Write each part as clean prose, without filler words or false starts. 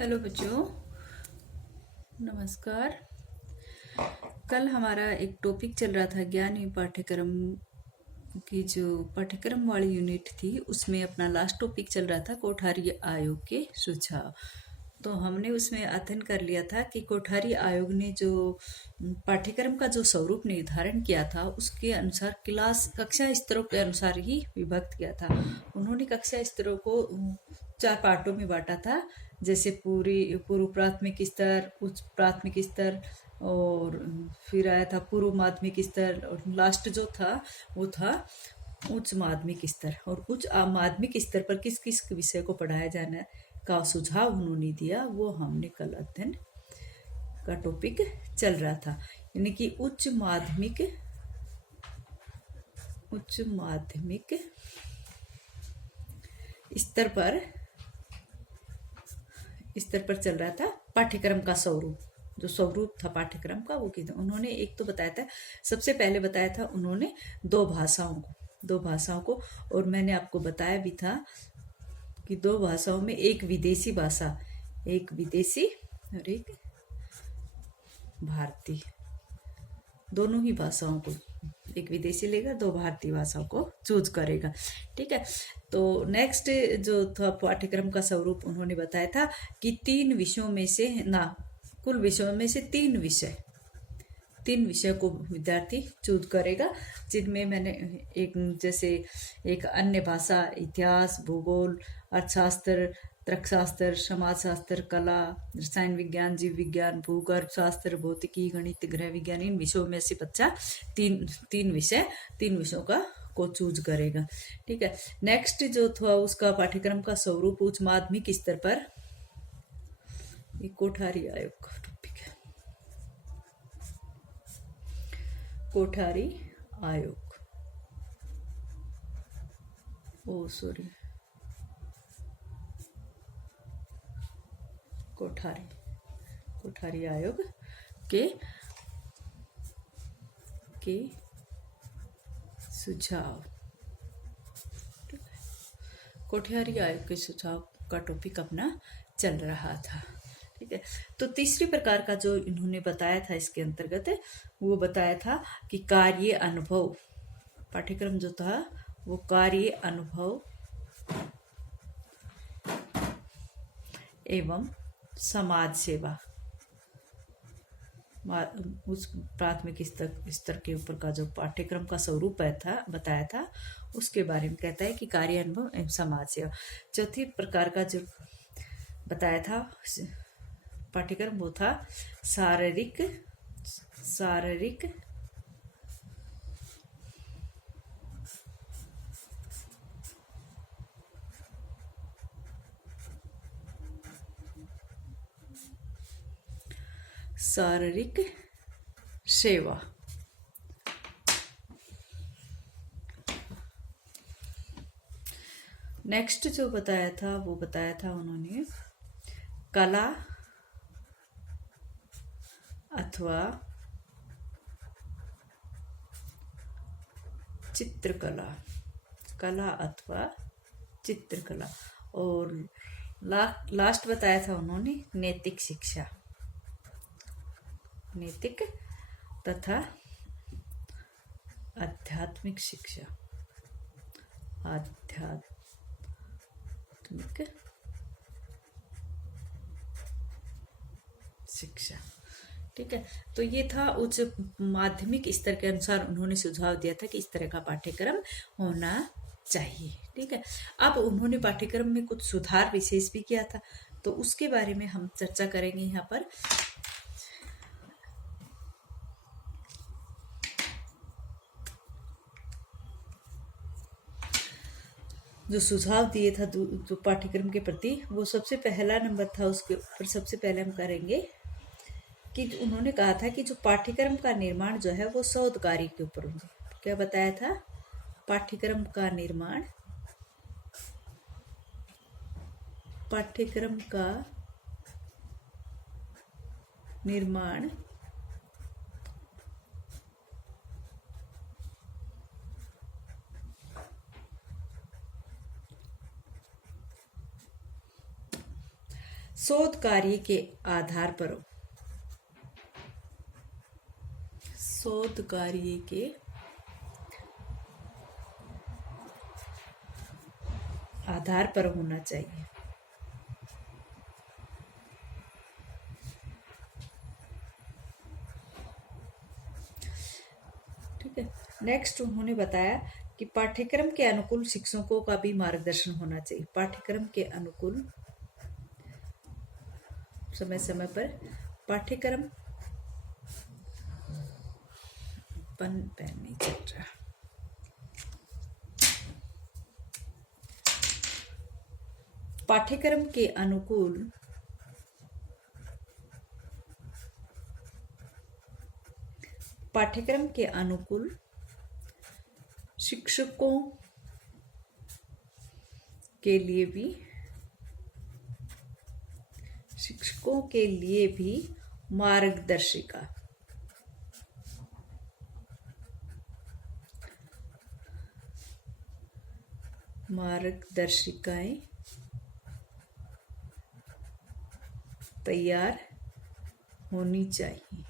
Hello बच्चों, नमस्कार। कल हमारा एक टॉपिक चल रहा था ज्ञान एवं पाठ्यक्रम की। जो पाठ्यक्रम वाली यूनिट थी उसमें अपना लास्ट टॉपिक चल रहा था कोठारी आयोग के सुझाव। तो हमने उसमें अध्ययन कर लिया था कि कोठारी आयोग ने जो पाठ्यक्रम का जो स्वरूप निर्धारण किया था उसके अनुसार कक्षा स्तरों के अनुसार ही विभक्त किया था। उन्होंने कक्षा स्तरों को 4 पार्टों में बांटा था, जैसे पूर्व प्राथमिक स्तर, उच्च प्राथमिक स्तर, और फिर आया था पूर्व माध्यमिक स्तर, और लास्ट जो था वो था उच्च माध्यमिक स्तर। और उच्च माध्यमिक स्तर पर किस किस विषय को पढ़ाया जाना का सुझाव उन्होंने दिया, वो हमने कल अध्ययन का टॉपिक चल रहा था। यानी कि उच्च माध्यमिक स्तर पर चल रहा था पाठ्यक्रम का स्वरूप। जो स्वरूप था पाठ्यक्रम का वो कितना उन्होंने एक तो बताया था। सबसे पहले बताया था उन्होंने दो भाषाओं को, और मैंने आपको बताया भी था कि दो भाषाओं में एक विदेशी और एक भारतीय, दोनों ही भाषाओं को, एक विदेशी लेगा, दो भारतीय भाषाओं को चूज करेगा। ठीक है। तो नेक्स्ट जो था पाठ्यक्रम का स्वरूप उन्होंने बताया था कि कुल विषयों में से तीन विषय को विद्यार्थी चूज करेगा, जिनमें मैंने एक अन्य भाषा, इतिहास, भूगोल, अर्थशास्त्र, तर्कशास्त्र, समाजशास्त्र, कला, रसायन विज्ञान, जीव विज्ञान, भूगर्भ शास्त्र, भौतिकी, गणित, गृह विज्ञान, इन विषयों में से बच्चा तीन विषयों को चूज करेगा। ठीक है। नेक्स्ट जो था उसका पाठ्यक्रम का स्वरूप उच्च माध्यमिक स्तर पर, कोठारी आयोग का टॉपिक है। कोठारी आयोग के सुझाव। कोठारी आयोग के सुझाव का टॉपिक अपना चल रहा था। ठीक है। तो तीसरी प्रकार का जो इन्होंने बताया था इसके अंतर्गत, वो बताया था कि कार्य अनुभव। पाठ्यक्रम जो था वो कार्य अनुभव एवं समाज सेवा, उस प्राथमिक स्तर के ऊपर का जो पाठ्यक्रम का स्वरूप बताया था उसके बारे में कहता है कि कार्य अनुभव एवं समाज सेवा। चौथी प्रकार का जो बताया था पाठ्यक्रम वो था शारीरिक सेवा। नेक्स्ट जो बताया था वो बताया था उन्होंने कला अथवा चित्रकला, और लास्ट बताया था उन्होंने नैतिक तथा आध्यात्मिक शिक्षा। ठीक है। तो ये था उच्च माध्यमिक स्तर के अनुसार उन्होंने सुझाव दिया था कि इस तरह का पाठ्यक्रम होना चाहिए। ठीक है। अब उन्होंने पाठ्यक्रम में कुछ सुधार विशेष भी किया था, तो उसके बारे में हम चर्चा करेंगे यहाँ पर। जो सुझाव दिए था जो पाठ्यक्रम के प्रति, वो सबसे पहला नंबर था। उसके ऊपर सबसे पहले हम करेंगे कि उन्होंने कहा था कि जो पाठ्यक्रम का निर्माण जो है वो शोध कार्य के ऊपर। क्या बताया था? पाठ्यक्रम का निर्माण शोध कार्य के आधार पर, शोध कार्य के आधार पर होना चाहिए। ठीक है। नेक्स्ट उन्होंने बताया कि पाठ्यक्रम के अनुकूल शिक्षकों का भी मार्गदर्शन होना चाहिए। पाठ्यक्रम के अनुकूल समय समय पर पाठ्यक्रम पेन नहीं चल रहा। पाठ्यक्रम के अनुकूल शिक्षकों के लिए भी मार्गदर्शिकाएं तैयार होनी चाहिए।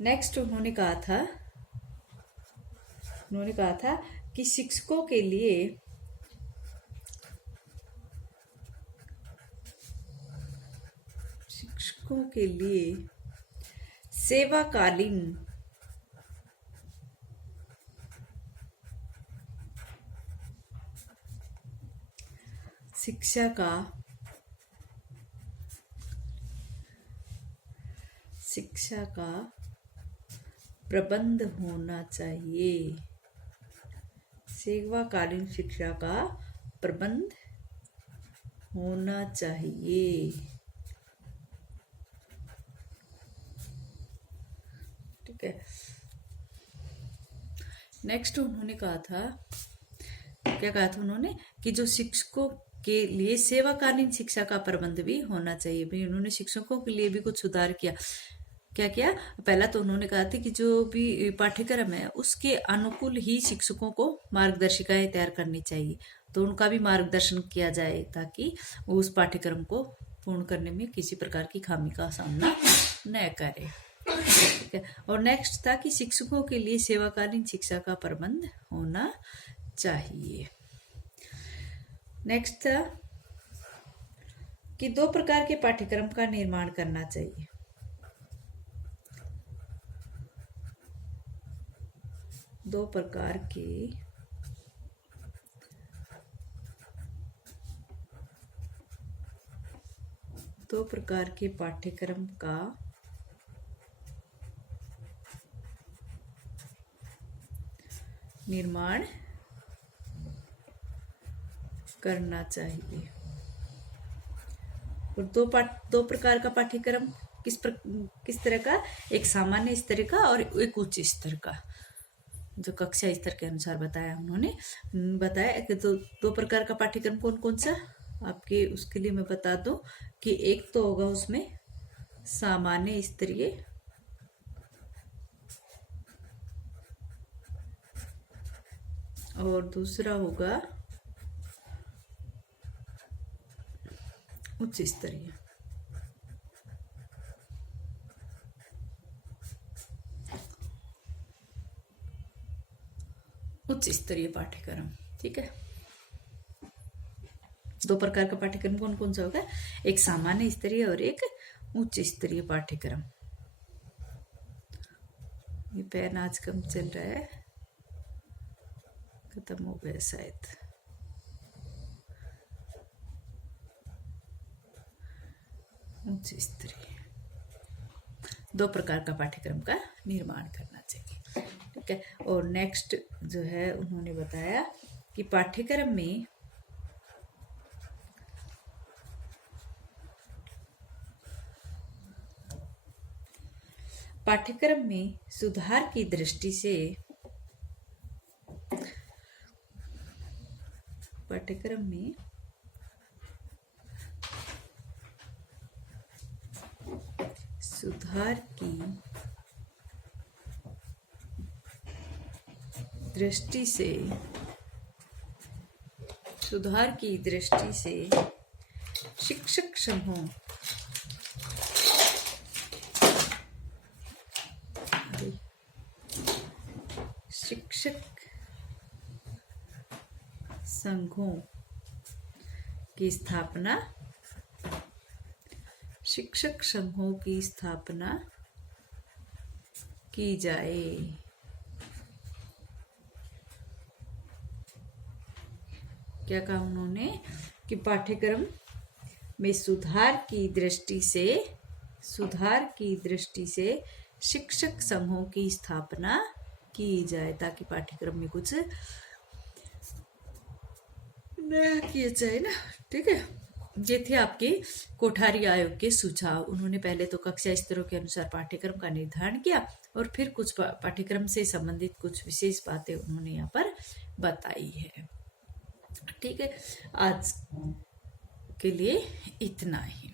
नेक्स्ट उन्होंने कहा था कि शिक्षकों के लिए सेवाकालीन शिक्षा का प्रबंध होना चाहिए। सेवाकालीन शिक्षा का प्रबंध होना चाहिए। ठीक है। नेक्स्ट उन्होंने कहा था, क्या कहा था उन्होंने, कि जो शिक्षकों के लिए सेवाकालीन शिक्षा का प्रबंध भी होना चाहिए। भाई उन्होंने शिक्षकों के लिए भी कुछ सुधार किया। क्या किया? पहला तो उन्होंने कहा था कि जो भी पाठ्यक्रम है उसके अनुकूल ही शिक्षकों को मार्गदर्शिकाएं तैयार करनी चाहिए, तो उनका भी मार्गदर्शन किया जाए ताकि वो उस पाठ्यक्रम को पूर्ण करने में किसी प्रकार की खामी का सामना न करे। ठीक है। और नेक्स्ट था कि शिक्षकों के लिए सेवाकालीन शिक्षा का प्रबंध होना चाहिए। नेक्स्ट था कि 2 प्रकार के पाठ्यक्रम का निर्माण करना चाहिए। दो प्रकार के पाठ्यक्रम का निर्माण करना चाहिए। और दो प्रकार का पाठ्यक्रम किस तरह का? एक सामान्य स्तर का और एक उच्च स्तर का, जो कक्षा स्तर के अनुसार बताया। उन्होंने बताया कि दो प्रकार का पाठ्यक्रम कौन कौन सा आपके, उसके लिए मैं बता दूं कि एक तो होगा उसमें सामान्य स्तरीय, और दूसरा होगा उच्च स्तरीय। उच्च स्तरीय पाठ्यक्रम। ठीक है। 2 प्रकार का पाठ्यक्रम कौन कौन सा होगा? एक सामान्य स्तरीय और एक उच्च स्तरीय पाठ्यक्रम। ये पेन आज कम चल रहा है, खत्म हो गया शायद। उच्च स्तरीय 2 प्रकार का पाठ्यक्रम का निर्माण करना चाहिए। ठीक है। और नेक्स्ट जो है उन्होंने बताया कि पाठ्यक्रम में सुधार की दृष्टि से दृष्टि से, सुधार की दृष्टि से शिक्षक समूह शिक्षक संघों की स्थापना, शिक्षक संघों की स्थापना की जाए। क्या कहा उन्होंने कि पाठ्यक्रम में सुधार की दृष्टि से शिक्षक समूह की स्थापना की जाए, ताकि पाठ्यक्रम में कुछ नया किया जाए ना। ठीक है, ये थे आपके कोठारी आयोग के सुझाव। उन्होंने पहले तो कक्षा स्तरों के अनुसार पाठ्यक्रम का निर्धारण किया और फिर कुछ पाठ्यक्रम से संबंधित कुछ विशेष बातें उन्होंने यहाँ पर बताई है। ठीक है, आज के लिए इतना ही।